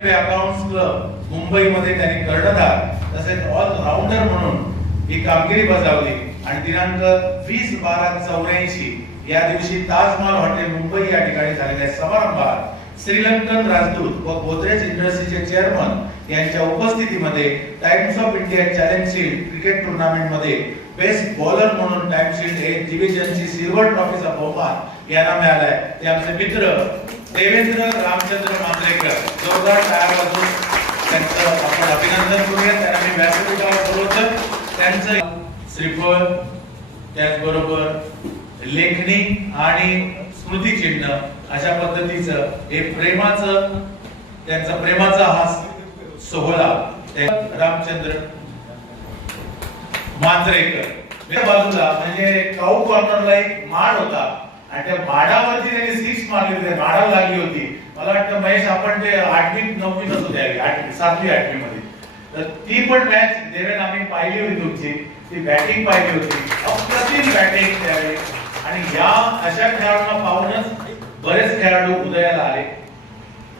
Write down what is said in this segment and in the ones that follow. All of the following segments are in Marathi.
अकाउंट क्लब मुंबईमध्ये त्यांनी कर्णधार तसेच ऑलराऊंडर म्हणून ही कामगिरी बजावली. आणि दिनांक वीस बारा चौऱ्याऐंशी या दिवशी ताजमहाल हॉटेल मुंबई या ठिकाणी झालेल्या समारंभात श्रीलंकन राजदूत व गोदरेज इंडस्ट्रीचे चेअरमन यांच्या उपस्थितीमध्ये Times of India challenge shield cricket टुर्नामेंटमध्ये best bowler म्हणून टाइम शील्ड एक डिव्हिजनची सिल्वर ट्रॉफीचा बहुमान यांना मिळालाय. ते आमचे मित्र देवेंद्र रामचंद्र मांजरेकर जोरदार टाळ्या वाजवून त्यांचं आपण अभिनंदन करूया. त्यांना मी व्यासपीठावर बोलवतो. त्यांचं श्रीफळ त्याचबरोबर लेखणी आणि स्मृतिचिन्ह अशा पद्धतीचं हे प्रेमाचं त्यांचा प्रेमाचा हा सोहळा रामचंद्र मांजरेकर बाजूला म्हणजे काऊ कॉर्नरला एक माड होता. आणि त्या बाडावरती त्यांनी सिक्स मारली होती बाडाव लागली होती. मला वाटतं महेश आपण ते आठवी नववी नसतो आठवी सातवी आठवी मध्ये तर ती पण मॅच देवेन आम्ही पाहिली होती तुमची. ती बॅटिंग पाहिली होती. अप्रतिम बॅटिंग त्यावेळी आणि या अशा खेळाडूंना पाहूनच बरेच खेळाडू उदयाला आले.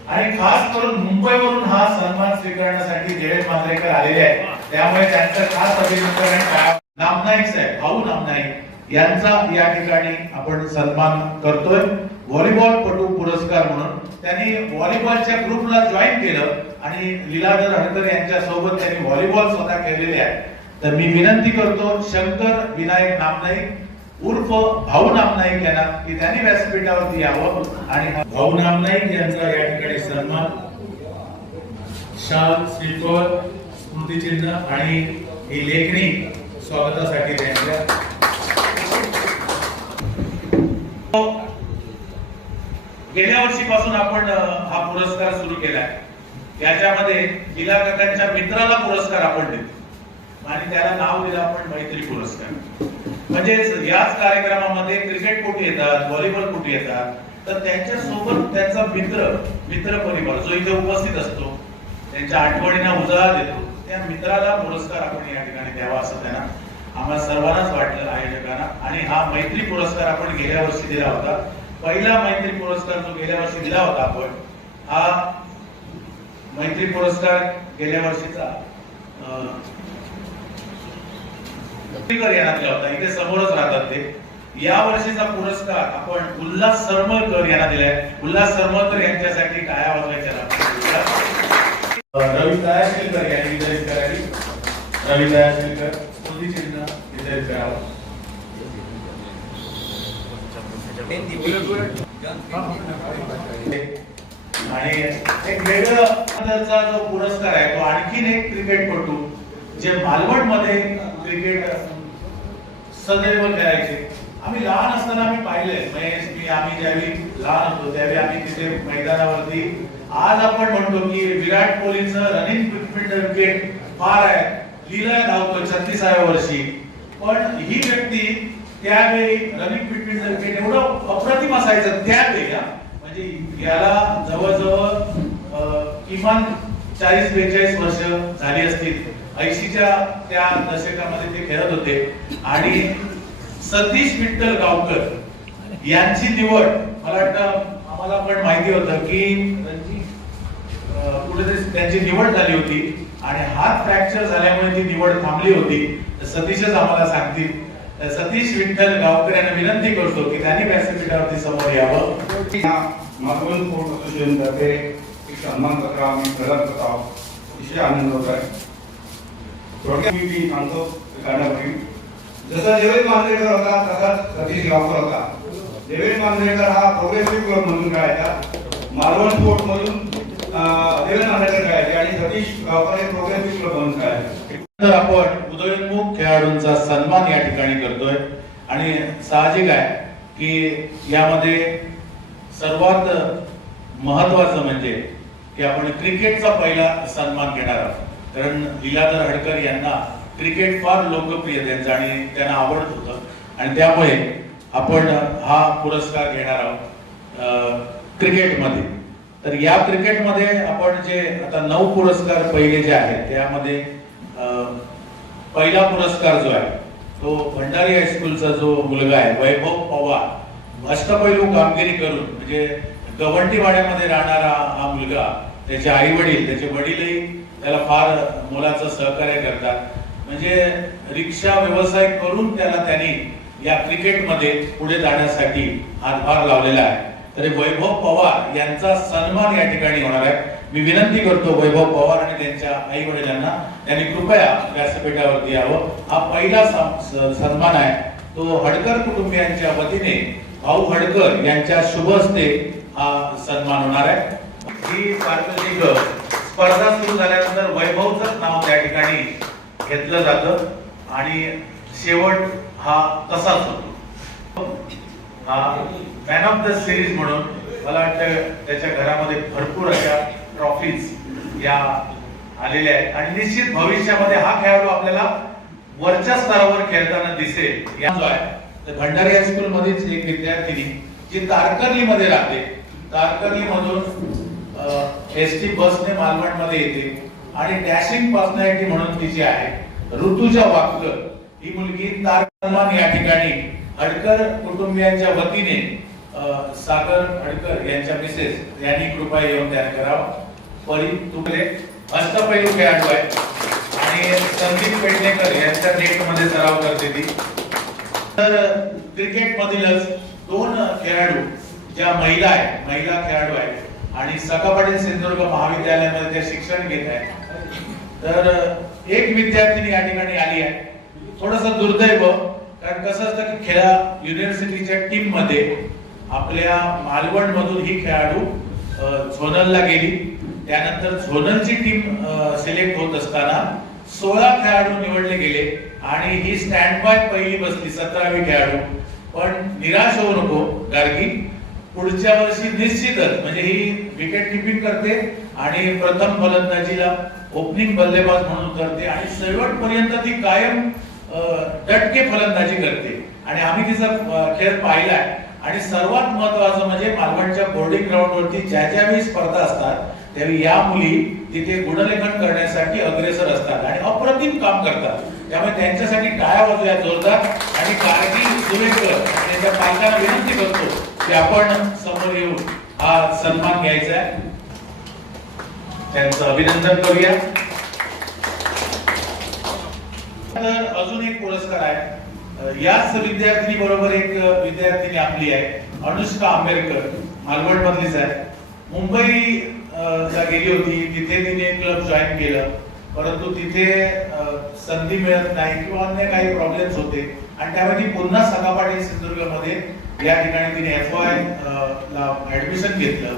आणि खास करून मुंबईवरून हा सन्मान स्वीकारण्यासाठी देवेन मांद्रेकर आलेले आहेत. त्यामुळे त्यांचं खास अभिनंदन नामनाईक साहेब भाऊ नामनाईक यांचा या ठिकाणी आपण सन्मान करतोय. व्हॉलीबॉलपटू पुरस्कार म्हणून. त्यांनी व्हॉलीबॉलच्या ग्रुपला जॉईन केलं आणि लीलाधर हडकर यांच्या सोबत त्यांनी व्हॉलीबॉल स्वतः केलेले आहे तर मी विनंती करतो शंकर विनायक नामनाईक उर्फ भाऊ नामनाईक यांना की त्यांनी व्यासपीठावरती यावं आणि भाऊ नामनाईक यांचा या ठिकाणी सन्मान शाल श्रीफळ स्मृतिचिन्ह आणि ही लेखणी स्वागतासाठी त्यांच्या गेल्या वर्षीपासून आपण हा पुरस्कार सुरू केलाय. याच्यामध्ये लीला काकांच्या मित्राला पुरस्कार आपण देतो. आणि त्याला नाव दिलं आपण मैत्री पुरस्कार. म्हणजे याच कार्यक्रमामध्ये क्रिकेट कुठे येतात व्हॉलीबॉल कुठे येतात. तर त्यांच्यासोबत त्यांचा मित्र मित्र परिवार जो इथे उपस्थित असतो त्यांच्या आठवणींना उजाळा देतो त्या मित्राला पुरस्कार आपण या ठिकाणी द्यावा असं त्यांना आम्हाला सर्वांनाच वाटलं आयोजकांना. आणि हा मैत्री पुरस्कार आपण गेल्या वर्षी दिला होता. पहिला मैत्री पुरस्कार जो गेल्या वर्षी दिला होता आपण हा मैत्री पुरस्कार गेल्या वर्षीचा कर यांना दिला होता. इथे समोरच राहतात ते. या वर्षीचा पुरस्कार आपण उल्हास सरमळकर यांना दिलाय. उल्हास सरमळकर यांच्यासाठी काया वाजवायच्या रवी दयाशीलकर यांनी वितरित करावी रवी दयाशीलकर स्मृतिचिन्ह वितरित करावं आणि एक वेगळा जो पुरस्कार आहे तो आणखीन एक क्रिकेटपटू जे मालवणमध्ये क्रिकेट सदैव खेळायचे. आम्ही लहान असताना आम्ही पाहिले महेश मी आम्ही ज्यावेळी लहान होतो त्यावेळी आम्ही तिथे मैदानावरती. आज आपण म्हणतो की विराट कोहलीचं रनिंग विकेट फार आहे. लिहिलंय धावतो छत्तीसाव्या वर्षी. पण ही व्यक्ती त्यावेळी रनिंग जर केलं एवढं अप्रतिम असायचं त्यावेळी म्हणजे याला जवळजवळ किमान चाळीस बेचाळीस वर्ष झाली असतील. ऐंशीच्या त्या दशकामध्ये ते खेळत होते. आणि सतीश विठ्ठल गावकर यांची निवड मला वाटतं आम्हाला पण माहिती होतं की कुठेतरी त्यांची निवड झाली होती. आणि हात फ्रॅक्चर झाल्यामुळे ती निवड थांबली होती. तर सतीशच आम्हाला सांगतील. सतीश विठ्ठल गावकर यांना विनंती करतो की त्यांनी व्यासपीठावरती समोर यावं. फोर्ट असोसिएशन तर्फे एक सन्मान पत्र आम्ही प्रदान करत आहोत. अतिशय आनंद होत आहे. थोडक्यात मी मी सांगतो करण्यापूर्वी जसा देवेश मांजरेकर होता तसाच सतीश गावकर होता. देवेश मांजरेकर हा प्रोग्रेसिव्ह क्लब म्हणून खेळायचा मालवण मधून अं, देवेश मांजरेकर खेळायचे आणि सतीश गावकर हे प्रोग्रेसिव्ह क्लब म्हणून खेळायचे तर आपण उदयोन्मुख खेळाडूंचा सन्मान या ठिकाणी करतोय. आणि साहजिक आहे की यामध्ये सर्वात महत्वाचं म्हणजे की आपण क्रिकेटचा पहिला सन्मान घेणार आहोत. कारण लीलाधर हडकर यांना क्रिकेट फार लोकप्रिय त्यांचं आणि त्यांना आवडत होतं. आणि त्यामुळे आपण हा पुरस्कार घेणार आहोत अं, क्रिकेटमध्ये. तर या क्रिकेटमध्ये आपण जे आता नऊ पुरस्कार पहिले जे आहेत त्यामध्ये पहिला पुरस्कार जो आहे तो भंडारी हायस्कूलचा जो मुलगा आहे वैभव पवार अष्टपैलू कामगिरी करून म्हणजे गवंडीवाड्यामध्ये राहणारा हा मुलगा त्याचे आई वडील त्याचे वडीलही त्याला फार मोलाचं सहकार्य करतात. म्हणजे रिक्षा व्यवसाय करून त्याला त्यांनी या क्रिकेटमध्ये पुढे जाण्यासाठी हातभार लावलेला आहे. तरी वैभव पवार यांचा सन्मान या ठिकाणी होणार आहे. मी विनंती करतो वैभव पवार आणि त्यांच्या आई वडिलांना त्यांनी कृपया व्यासपीठावरती यावं. हा पहिला स- सन्मान आहे. तो हडकर कुटुंबियांच्या वतीने भाऊ हडकर यांच्या शुभ हस्ते हा सन्मान होणार आहे. ही सार्वजनिक स्पर्धा सुरू झाल्यानंतर वैभवचंच नाव त्या ठिकाणी घेतलं जातं आणि शेवट हा तसाच होतो. हा मॅन ऑफ द सिरीज म्हणून मला वाटतं त्याच्या घरामध्ये भरपूर अशा ट्रॉफीज या आलेल्या आहेत. आणि निश्चित भविष्यामध्ये हा खेळाडू आपल्याला वरच्या स्तरावर खेळताना दिसेल. या जो आहे तर भंडारी हायस्कूल मध्येच एक विद्यार्थिनी जी तारकर्ली मध्ये राहते. तारकर्ली मधून एस टी बसने मालवणमध्ये येते. आणि डॅशिंग पर्सनॅलिटी म्हणून तिची आहे ऋतुजा वाककर ही मुलगी तारकर्मान या ठिकाणी हडकर कुटुंबियांच्या वतीने सागर हडकर यांच्या मिसेस यांनी कृपया येऊन तयार करावा. परी अष्टपैलू खेळाडू आहे आणि संदीप पेडणेकर यांच्या नेटमध्ये सराव करते ती. तर क्रिकेटमधीलच दोन खेळाडू ज्या महिला आहेत महिला खेळाडू आहेत आणि सखा पाटील सिंधुदुर्ग महाविद्यालयामध्ये त्या शिक्षण घेत आहेत. तर एक विद्यार्थिनी या ठिकाणी आली आहे. थोडस दुर्दैव कारण कसं असतं की खेळा युनिव्हर्सिटीच्या टीममध्ये आपल्या मालवण मधून ही खेळाडू झोनलला गेली. त्यानंतर झोनलची टीम सिलेक्ट होत असताना सोळा खेळाडू निवडले गेले आणि ही स्टँड बाय पहिली बसली सतरावी खेळाडू. पण निराश होऊ नको गार्गी. पुढच्या वर्षी निश्चितच म्हणजे ही विकेट किपिंग करते आणि प्रथम फलंदाजीला ओपनिंग बल्लेबाज म्हणून करते आणि शेवटपर्यंत ती कायम दटके फलंदाजी करते. आणि आम्ही तिचा खेळ पाहिलाय. आणि सर्वात महत्वाचं म्हणजे मालवणच्या बोर्डिंग ग्राउंडवरती ज्या ज्या वेळी स्पर्धा असतात त्यावेळी या मुली तिथे गुणलेखन करण्यासाठी अग्रेसर असतात आणि अप्रतिम काम करतात. त्यामुळे त्यांच्यासाठी टाळ्या वाजूया जोरदार. आणि कारगिल सुरेकर त्यांच्या पालकांना विनंती करतो की आपण समोर येऊन हा सन्मान घ्यायचा आहे. त्यांचं अभिनंदन करूया. तर अजून एक पुरस्कार आहे. याच विद्यार्थिनी बरोबर एक विद्यार्थिनी आपली आहे अनुष्का आंबेडकर मालवण मधलीच आहे. मुंबई ला गेली होती. तिथे तिने क्लब जॉईन केलं. परंतु तिथे संधी मिळत नाही किंवा अन्य काही प्रॉब्लेम्स होते. आणि त्यामुळे ती पुन्हा सकापाटी सिंधुदुर्गमध्ये या ठिकाणी तिने एफ आय ला ऍडमिशन घेतलं.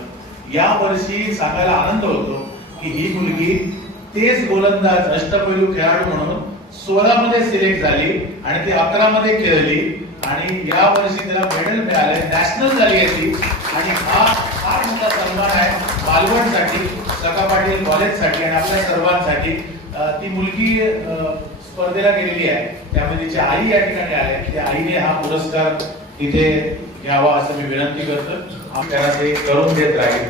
या वर्षी सांगायला आनंद होतो की ही मुलगी तेच गोलंदाज अष्टपैलू खेळाडू म्हणून सोळा मध्ये सिलेक्ट झाली आणि ती अकरा मध्ये खेळली. आणि या वर्षी तिला मेडल मिळाले नॅशनल झाली आहे ती. आणि हा फार मोठा सन्मान आहे बालवणसाठी सका पाटील कॉलेजसाठी आणि आपल्या सर्वांसाठी. ती मुलगी स्पर्धेला गेलेली आहे. त्यामुळे तिची आई या ठिकाणी आले त्या आईने हा पुरस्कार इथे घ्यावा असं मी विनंती करतो. आपल्याला ते करून देत राहील.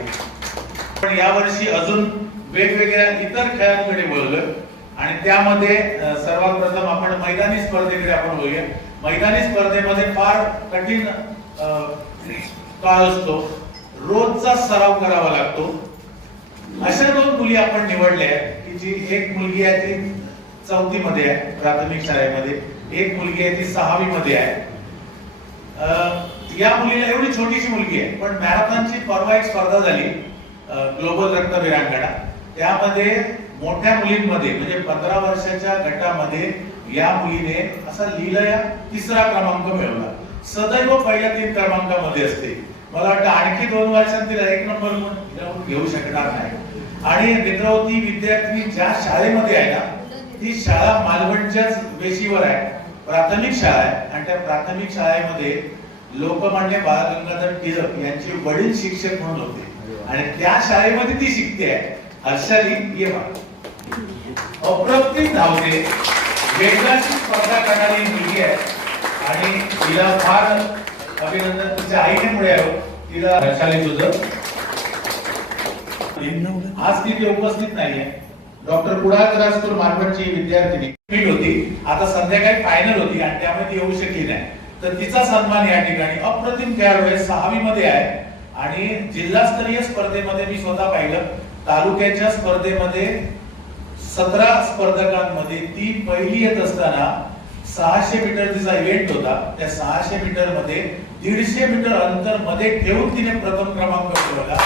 पण यावर्षी अजून वेगवेगळ्या इतर खेळांकडे वळलं आणि त्यामध्ये सर्वात प्रथम आपण मैदानी स्पर्धेकडे आपण बोलूया मैदानी स्पर्धेमध्ये फार कठीण काळ असतो रोजचा सराव करावा लागतो. अशा दोन मुली आपण निवडल्या आहेत की जी एक मुलगी आहे ती चौथी मध्ये आहे प्राथमिक शाळेमध्ये. एक मुलगी आहे ती सहावी मध्ये आहे या मुलीला एवढी छोटीशी मुलगी आहे पण मॅरेथॉनची परवा एक स्पर्धा झाली ग्लोबल रक्तवीरांगणा त्यामध्ये मोठ्या मुलींमध्ये म्हणजे पंधरा वर्षाच्या गटामध्ये या मुलीने असा लिहिलं तिसरा क्रमांक मिळवला. सदैव पहिल्या तीन क्रमांकामध्ये असते. मला वाटतं आणखी दोन वर्षांत तिला एक नंबर म्हणून घेऊ शकणार नाही. आणि मित्रवती विद्यार्थी ज्या शाळेमध्ये आहे ना ती शाळा मालवणच्याच वेशीवर आहे. प्राथमिक शाळा आहे. आणि त्या प्राथमिक शाळेमध्ये लोकमान्य बाळ गंगाधर टिळक यांचे वडील शिक्षक म्हणून होते. आणि त्या शाळेमध्ये ती शिकते आहे. हर्षाली ये अप्रतिम धावते. वेगाची स्पर्धा करणारी मुलगी आहे. आणि तिला फार अभिनंदन. तिच्या आईने पुढे आहो तिला हर्षाली होत आज तिथे उपस्थित नाहीये. डॉक्टर कुडाळ राजपूर मार्फतची विद्यार्थिनी. मीट होती. आता संध्याकाळी फायनल होती आणि त्यामुळे ती येऊ शकली नाही. तर तिचा सन्मान या ठिकाणी अप्रतिम खेळाडू आहे सहावी मध्ये आहे. आणि जिल्हास्तरीय स्पर्धेमध्ये मी स्वतः पाहिलं. तालुक्याच्या स्पर्धेमध्ये सतरा स्पर्धकांमध्ये ती पहिली येत असताना सहाशे मीटर तिचा इव्हेंट होता. त्या सहाशे मीटरमध्ये दीडशे मीटर अंतरमध्ये ठेवून तिने प्रथम क्रमांक मिळवला.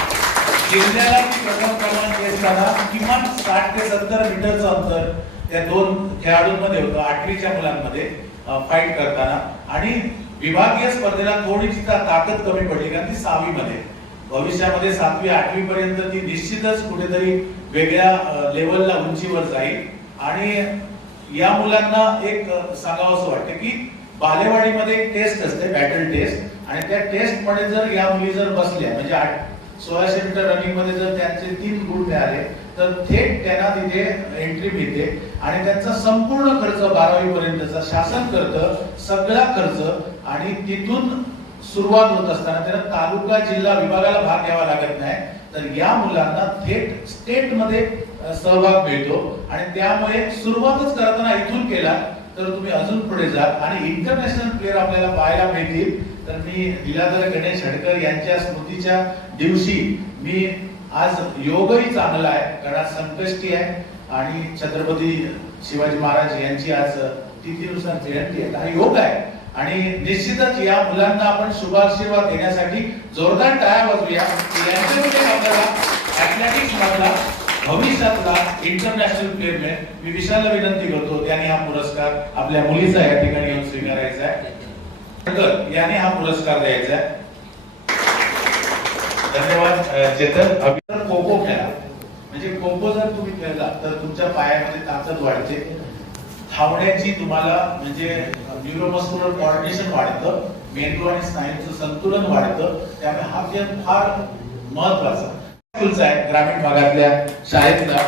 जिल्ह्याला ती प्रथम क्रमांक असताना किमान साठ ते सत्तर मीटरचं अंतर त्या दोन खेळाडूंमध्ये होतं आठवीच्या मुलांमध्ये फाईट करताना. आणि विभागीय स्पर्धेला थोडीशी ताकद कमी पडली कारण ती सहावी मध्ये भविष्यामध्ये सातवी आठवी पर्यंत ती निश्चितच कुठेतरी वेगळ्या लेवलला उंचीवर जाईल. आणि या मुलांना एक सांगावं असं वाटतं की बालेवाडीमध्ये एक टेस्ट असते बॅटल टेस्ट आणि त्या टेस्टमध्ये जर या मुली जर बसल्या म्हणजे आठ सोळाशे मीटर रनिंगमध्ये जर त्यांचे तीन गुण मिळाले तर थेट त्यांना तिथे एंट्री मिळते. आणि त्यांचा संपूर्ण खर्च बारावी पर्यंतचा शासन करतं सगळा खर्च आणि तिथून सुरुवात होत असताना त्यांना तालुका जिल्हा विभागाला भाग घ्यावा लागत नाही. तर या मुलांना थेट स्टेटमध्ये सहभाग मिळतो. आणि त्यामुळे सुरुवातच करताना इथून केला तर तुम्ही अजून पुढे जा. आणि इंटरनॅशनल प्लेअर आपल्याला पाहायला मिळतील. तर मी लीलाधर गणेश हडकर यांच्या स्मृतीच्या दिवशी मी आज योगही चांगला आहे कारण आज संकष्टी आहे. आणि छत्रपती शिवाजी महाराज यांची आज तिथीनुसार जयंती आहे. हा योग आहे. आणि निश्चितच या मुलांना आपण शुभाशीर्वाद देण्यासाठी जोरदार टाळ्या वाजवूया. यांच्यामध्ये आपल्याला ऍथलेटिक्स मधला भविष्यातला इंटरनॅशनल प्लेअर मिळेल. मी विशालला विनंती करतो त्याने हा पुरस्कार आपल्या मुलीचा या ठिकाणी येऊन स्वीकारायचा आहे. याने हा पुरस्कार द्यायचा आहे. धन्यवाद चेतन. अभिनंदन खो खो खेळा. म्हणजे खो खो जर तुम्ही खेळला तर तुमच्या पायामध्ये ताकद वाढते. धावण्याची तुम्हाला म्हणजे न्यूरोमस्क्युलर कॉर्डिनेशन वाढतं मेंदू आणि स्नायूचं संतुलन वाढतं त्यामुळे हा खेळ फार महत्त्वाचा आहे ग्रामीण भागातल्या शाळेतला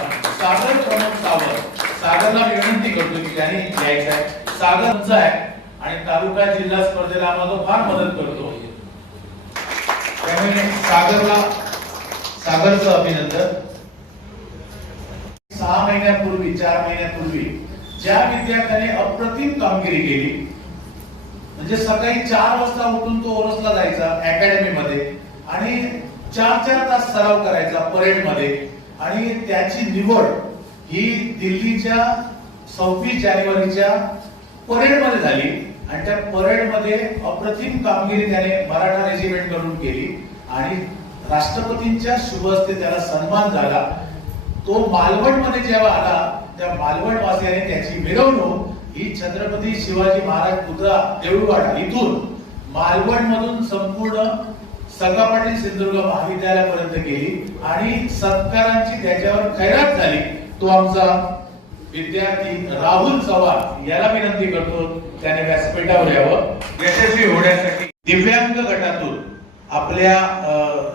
सागर प्रमुख सावंत सागरला विनंती करतो की त्यांनी यायचं आहे. सागरचा आहे आणि तालुका जिल्हा स्पर्धेला आम्हाला फार मदत करतो. त्यामुळे सागरला सागरचं अभिनंदन. सहा महिन्यापूर्वी चार महिन्यापूर्वी ज्या विद्यार्थ्याने अप्रतिम कामगिरी केली. म्हणजे सकाळी चार वाजता उठून तो ओरसला जायचा अकॅडमी मध्ये आणि चार चार तास सराव करायचा परेडमध्ये आणि त्याची निवड ही दिल्लीच्या सव्वीस जानेवारीच्या परेडमध्ये झाली. आणि त्या परेडमध्ये अप्रतिम कामगिरी त्याने मराठा रेजिमेंटकडून केली. आणि राष्ट्रपतींच्या शुभ हस्ते त्याला सन्मान झाला. तो मालवणमध्ये जेव्हा आला त्या मालवण वासियाने त्याची मिरवणूक ही छत्रपती शिवाजी महाराज पुतळा देऊळवाडा इथून मालवण मधून संपूर्ण सका पाटील सिंधुदुर्ग महाविद्यालयापर्यंत गेली आणि सत्कारांची त्याच्यावर खैरात झाली. तो आमचा विद्यार्थी राहुल चव्हाण याला विनंती करतो त्याने व्यासपीठावर यावं. यशस्वी होण्यासाठी दिव्यांग गटातून आपल्या अं,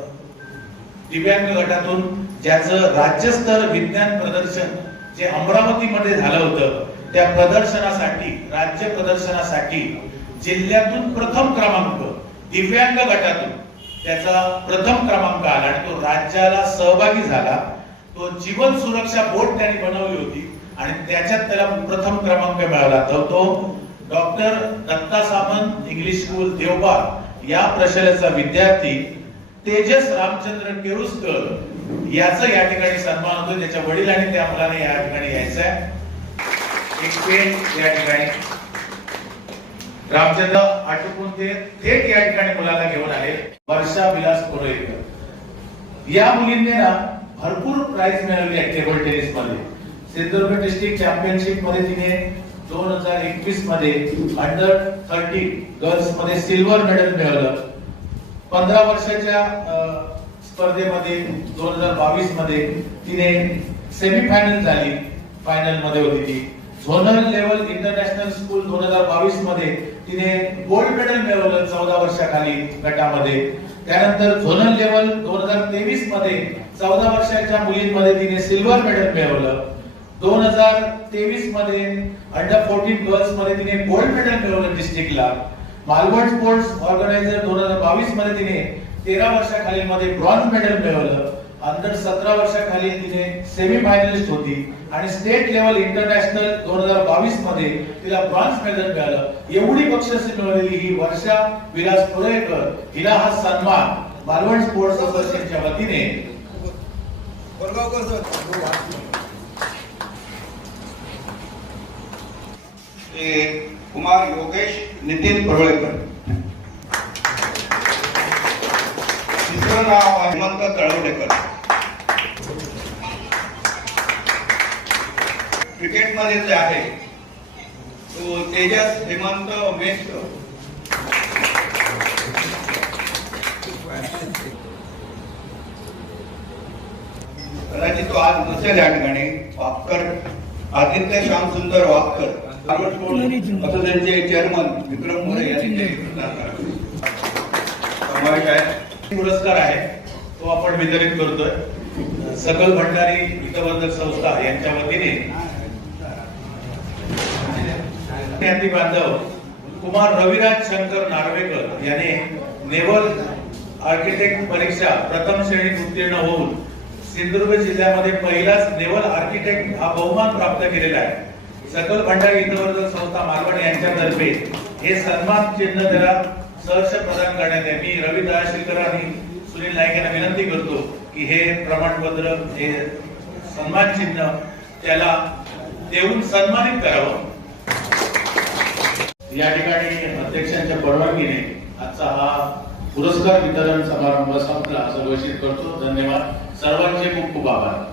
दिव्यांग गटातून ज्याचं राज्यस्तर विज्ञान प्रदर्शन जे अमरावतीमध्ये झालं होतं त्या प्रदर्शनासाठी राज्य प्रदर्शनासाठी जिल्ह्यातून प्रथम क्रमांक दिव्यांग गटातून त्याचा प्रथम क्रमांक आला आणि तो राज्याला सहभागी झाला. तो जीवन सुरक्षा बोट त्यांनी बनवली होती आणि त्याच्यात त्याला प्रथम क्रमांक मिळाला. तर तो doctor Datta Samant English school Devbag या प्रशालेचा विद्यार्थी तेजस रामचंद्र केरुसकर याच या ठिकाणी सन्मान होतो त्याच्या वडिलांनी त्या मुलाने या ठिकाणी यायचं आहे एक पेन या ठिकाणी. रामचंद्र आटोपून ते थेट या ठिकाणी मुलाला घेऊन आले. वर्षा विलास कोरेकर या मुलींनी ना भरपूर प्राइज मिळवली आहे टेबल टेनिसमध्ये. सिंधुदुर्ग डिस्ट्रिक्ट चॅम्पियनशिपमध्ये तिने दोन हजार एकवीसमध्ये अंडर थर्टी गर्ल्समध्ये सिल्वर मेडल मिळवलं. पंधरा वर्षाच्या स्पर्धेमध्ये दोन हजार बावीसमध्ये तिने सेमीफायनल झाली फायनलमध्ये होती ती. झोनल लेवल इंटरनॅशनल स्कूल दोन हजार बावीसमध्ये तिने गोल्ड मेडल मिळवलं चौदा वर्षाखाली गटामध्ये. त्यानंतर झोनल लेवल दोन हजार तेवीसमध्ये चौदा वर्षाच्या मुलींमध्ये तिने सिल्वर मेडल मिळवलं. दोन हजार तेवीसमध्ये अंडर फोर्टीन गर्ल्समध्ये तिने गोल्ड मेडल मिळवलं डिस्ट्रिक्टला मालवण स्पोर्ट्स ऑर्गनायझर दोन हजार बावीसमध्ये तिने तेरा वर्षाखाली मध्ये ब्रॉन्झ मेडल मिळवलं. अंडर सतरा वर्षाखाली तिने सेमी फायनलिस्ट होती. आणि स्टेट लेवल इंटरनॅशनल दोन हजार बावीसमध्ये तिला ब्रॉन्झ मेडल मिळालं. एवढी बक्षिसे मिळवलेली ही वर्षा विलास पुरेकर हिला हा सन्मान मालवण स्पोर्ट्स असोसिएशनच्या वतीने. कुमार योगेश नितीन परोळेकर तिसरं नाव हेमंत तळवडेकर. क्रिकेटमध्ये जे आहे तो तेजस हेमंत मेस्कर कदाचित तो आज नसेल या ठिकाणी वापकर आदित्य श्यामसुंदर वापकर हार्वर्ड स्पोर्ट्स असोसिएशनचे चेअरमन विक्रम मोरे यांनी. समावेश आहे. पुरस्कार आहे तो आपण वितरित करतोय. सकल भंडारी हितबंधक संस्था यांच्या वतीने. बांधव कुमार रविराज शंकर नार्वेकर याने नेवल आर्किटेक्ट परीक्षा प्रथम श्रेणीत उत्तीर्ण होऊन सिंधुदुर्ग जिल्ह्यामध्ये पहिलाच नेवल आर्किटेक्ट हा बहुमान प्राप्त केलेला आहे. सकल भंडारी हितवर्धक संस्था मालवण यांच्यातर्फे हे सन्मान चिन्ह त्याला सहर्ष प्रदान करण्यात आहे. मी रवी दयाशीलकर आणि सुनील नाईक यांना विनंती करतो की हे प्रमाणपत्र हे सन्मान चिन्ह त्याला देऊन सन्मानित करावं. या ठिकाणी अध्यक्षांच्या परवानगीने आजचा हा पुरस्कार वितरण समारंभ संपला. असं घोषित करतो. धन्यवाद. सर्वांचे खूप खूप आभार.